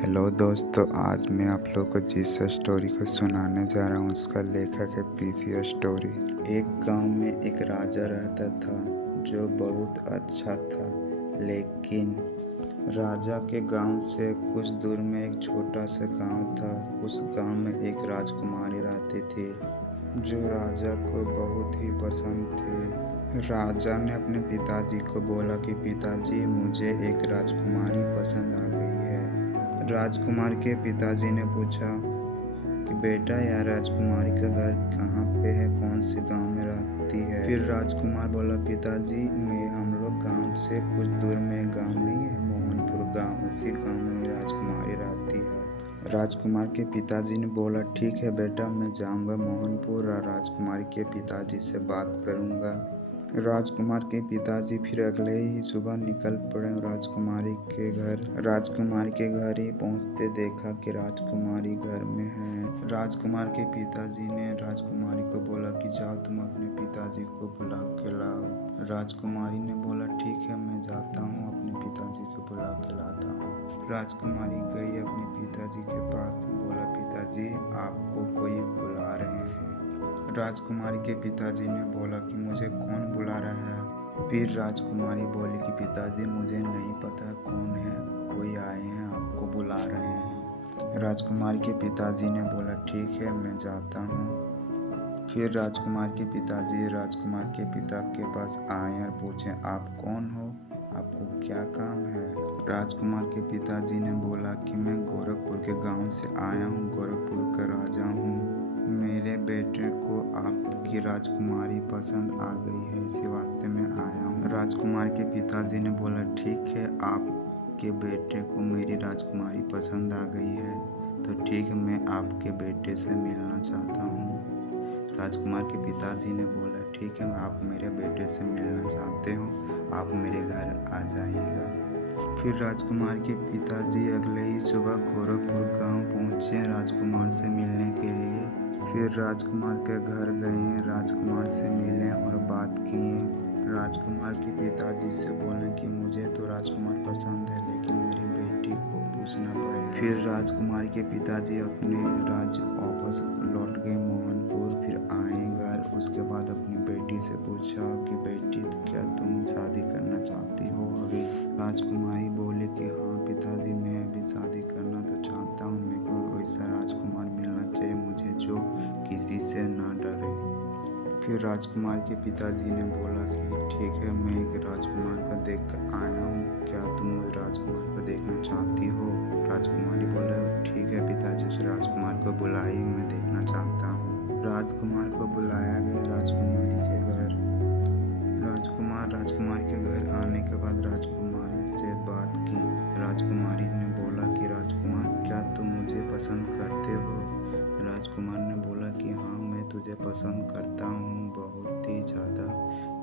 Hello दोस्तों, आज मैं आप लोगों को जिस स्टोरी को सुनाने जा रहा हूँ उसका लेखक है पीसी स्टोरी। एक गांव में एक राजा रहता था जो बहुत अच्छा था, लेकिन राजा के गांव से कुछ दूर में एक छोटा सा गांव था। उस गांव में एक राजकुमारी रहती थी जो राजा को बहुत ही पसंद थी। राजा ने अपने पिताजी को बोला कि पिताजी, मुझे एक राजकुमारी पसंद आ गई है। राजकुमार के पिताजी ने पूछा कि बेटा, यार राजकुमारी का घर कहाँ पे है, कौन से गांव में रहती है। फिर राजकुमार बोला, पिताजी मैं हम लोग गांव से कुछ दूर में गांव नहीं है, मोहनपुर गांव, उसी गांव में राजकुमारी रहती है। राजकुमार के पिताजी ने बोला, ठीक है बेटा, मैं जाऊंगा मोहनपुर और राजकुमारी के पिताजी से बात करूंगा। राजकुमार के पिताजी फिर अगले ही सुबह निकल पड़े राजकुमारी के घर। राजकुमारी के घर ही पहुंचते देखा कि राजकुमारी घर में है। राजकुमार के पिताजी ने राजकुमारी को बोला कि जाओ तुम अपने पिताजी को बुला के लाओ। राजकुमारी ने बोला, ठीक है मैं जाता हूँ, अपने पिताजी को बुला के लाता हूँ। राजकुमारी गई अपने पिताजी के पास, बोला, पिताजी आपको कोई बुला रहे हैं। राजकुमारी के पिताजी ने बोला कि मुझे कौन बुला रहा है। फिर राजकुमारी बोली कि पिताजी मुझे नहीं पता कौन है, कोई आए हैं आपको बुला रहे हैं। राजकुमारी के पिताजी ने बोला, ठीक है मैं जाता हूँ। फिर राजकुमार के पिताजी राजकुमार के पिता के पास आए और पूछे, आप कौन हो, आपको क्या काम है। राजकुमार के पिताजी ने बोला कि मैं गोरखपुर के गांव से आया हूँ, गोरखपुर का राजा हूँ। मेरे बेटे को आपकी राजकुमारी पसंद आ गई है, इसी वास्ते मैं आया हूँ। राजकुमार के पिताजी ने बोला, ठीक है आपके बेटे को मेरी राजकुमारी पसंद आ गई है तो ठीक है, मैं आपके बेटे से मिलना चाहता हूँ। राजकुमार के पिताजी ने बोला, ठीक है आप मेरे बेटे से मिलना चाहते हो, आप मेरे घर आ जाइएगा। फिर राजकुमार के पिताजी अगले ही सुबह गोरखपुर गांव पहुंचे राजकुमार से मिलने के लिए। फिर राजकुमार के घर गए, राजकुमार से मिले और बात किए। राजकुमार के पिताजी से बोले कि मुझे तो राजकुमार पसंद है, लेकिन मेरी बेटी को पूछना पड़ेगा। फिर राजकुमार के पिताजी अपने राज्य वापस लौट गए मोहनपुर। फिर आए घर, उसके बाद अपनी बेटी से पूछा कि बेटी तो क्या तुम शादी करना चाहती हो अभी। राजकुमारी बोली कि हाँ पिताजी, मैं अभी शादी करना तो चाहता हूँ, मेरे को वैसा राजकुमार मिलना चाहिए मुझे जो किसी से ना डरे। फिर राजकुमार के पिताजी ने बोला कि ठीक है, मैं एक राजकुमार को देख कर आया हूँ, क्या तुम उस राजकुमार को देखना चाहती हो। राजकुमारी बोला, ठीक है पिताजी, उस राजकुमार को बुलाइए, मैं देखना चाहता हूँ। राजकुमार को बुलाया गया राजकुमारी के घर। राजकुमार के घर आने के बाद राजकुमारी से बात की। राजकुमारी ने बोला कि राजकुमार, क्या तुम मुझे पसंद करते हो। राजकुमार ने बोला कि हाँ मैं तुझे पसंद करता हूँ, बहुत ही ज़्यादा।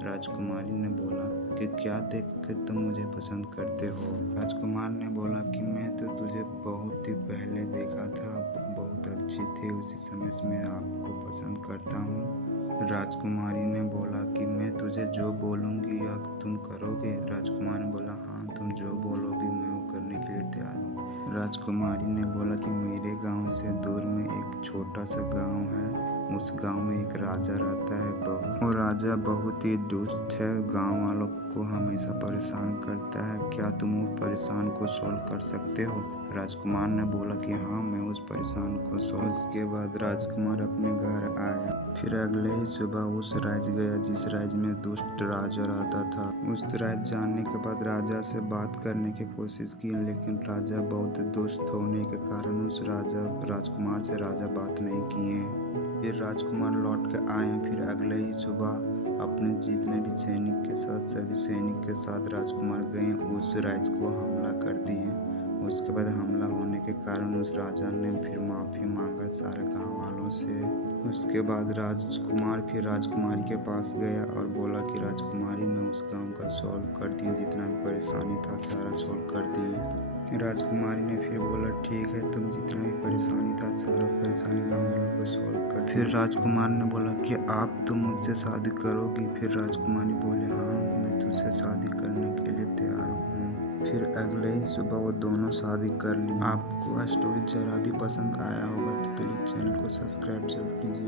राजकुमारी ने बोला कि क्या देख के तुम मुझे पसंद करते हो। राजकुमार ने बोला कि मैं तो तुझे बहुत ही पहले देखा था, बहुत अच्छी थी, उसी समय से मैं आपको पसंद करता हूँ। राजकुमारी ने बोला कि मैं तुझे जो बोलूँगी अब तुम करोगे। राजकुमार ने बोला, हाँ तुम जो बोलोगी मैं वो करने के लिए तैयार हूँ। राजकुमारी ने बोला कि मेरे गांव से दूर में एक छोटा सा गांव है, उस गांव में एक राजा रहता है, वो राजा बहुत ही दुष्ट है, गांव वालों को हमेशा परेशान करता है, क्या तुम उस परेशान को सॉल्व कर सकते हो। राजकुमार ने बोला कि हाँ मैं उस परेशान को सॉल्व। उसके बाद राजकुमार अपने घर आया। फिर अगले ही सुबह उस राज्य गया जिस राज्य में दुष्ट राजा रहता था। उस राज्य जाने के बाद राजा से बात करने की कोशिश की, लेकिन राजा बहुत दुष्ट होने के कारण उस राजकुमार से राजा बात नहीं किए। फिर राजकुमार लौट के आए। फिर अगले ही सुबह अपने जितने भी सैनिक के साथ सभी सैनिक के साथ राजकुमार गए, उस राज्य को हमला कर दिए। उसके बाद हमला होने के कारण उस राजा ने फिर माफ़ी मांगा सारे गांव वालों से। उसके बाद राजकुमार फिर राजकुमारी के पास गया और बोला कि राजकुमारी, मैं उस गांव का सॉल्व कर दी, जितना भी परेशानी था सारा सॉल्व कर दिए। राजकुमारी ने फिर बोला, ठीक है तुम जितना भी परेशानी था सारा परेशानी गाँव वालों को सॉल्व कर। फिर राजकुमार ने बोला कि आप तुम मुझसे शादी करोगी। फिर राजकुमारी बोले, हाँ मैं तुझसे शादी करने के लिए तैयार हूँ। फिर अगले ही सुबह वो दोनों शादी कर ली। आपको स्टोरी जरा भी पसंद आया होगा तो प्लीज़ चैनल को सब्सक्राइब जरूर कीजिए।